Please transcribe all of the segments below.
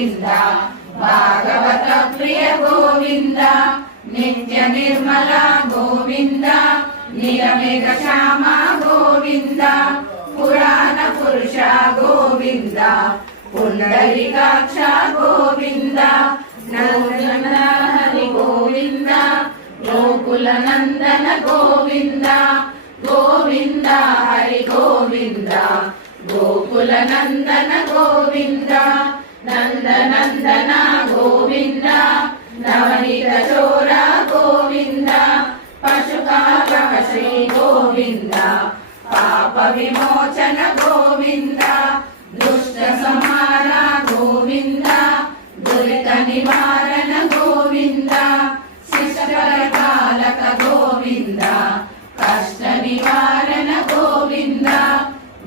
गोविंद भागवत प्रिय गोविंद नित्य निर्मला गोविंद निरमेघ श्यामा गोविंद पुराण पुरुष गोविंद पुंडरीकाक्ष गोविंद नंदन हरि गोविंद गोकुल नंदन गोविंद गोविंद हरि गोविंद गोकुल नंदन गोविंद नंदनंदन गोविंद नवनीत चोर गोविंद पशुपालक श्री गोविंद पाप विमोचन गोविंद दुष्ट संहार गोविंद दुरित निवारण गोविंद शिष्ट पालक गोविंद कष्ट निवारण गोविंद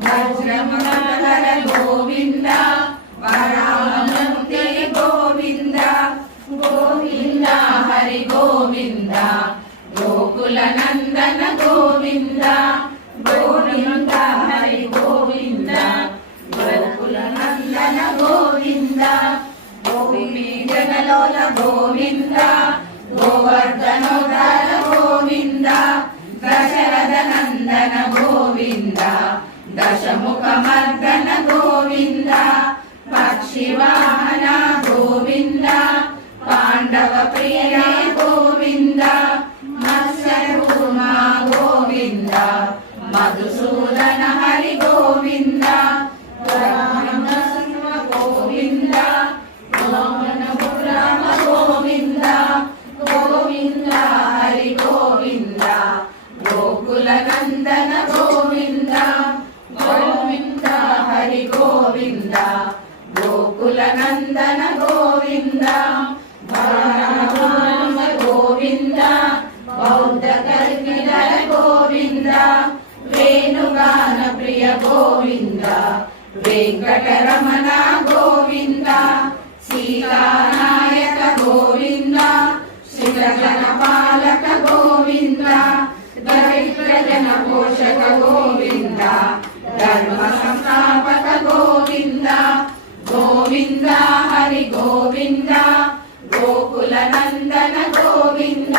वज्रमुखर गोविंद वरामुक्ति गोविंद गोविंद हरि गोविंद गोकुल नंदन गोविंद गोविंद हरि गोविंद गोकुल नंदन गोविंद गोपी जनलोल गोविंद गोवर्धनोद्धार गोविंद दशरथ नंदन गोविंद दशमुख मर्दन गोविंद पक्षिवाहन गोविंद पांडव प्रिय गोविंद मत्स्यकूर्मा गोविंद मधुसूदन हरि गोविंद गोविंद राम गोविंद गोविंद हरि गोविंद गोकुल नंदन गोविंद गोविंद हरि गोविंद गोकुल नंदन गोविंद गोविंद बौद्ध कल्पिधर गोविंद वेणुगान प्रिय गोविंद वेंकटरमण गोविंद सीतानायक गोविंद श्रीजन पालक गोविंद दरिद्र जन पोषक गोविंद धर्म संस्थापक गोविंद गोविंद हरि गोविंद गोकुल नंदन गोविंद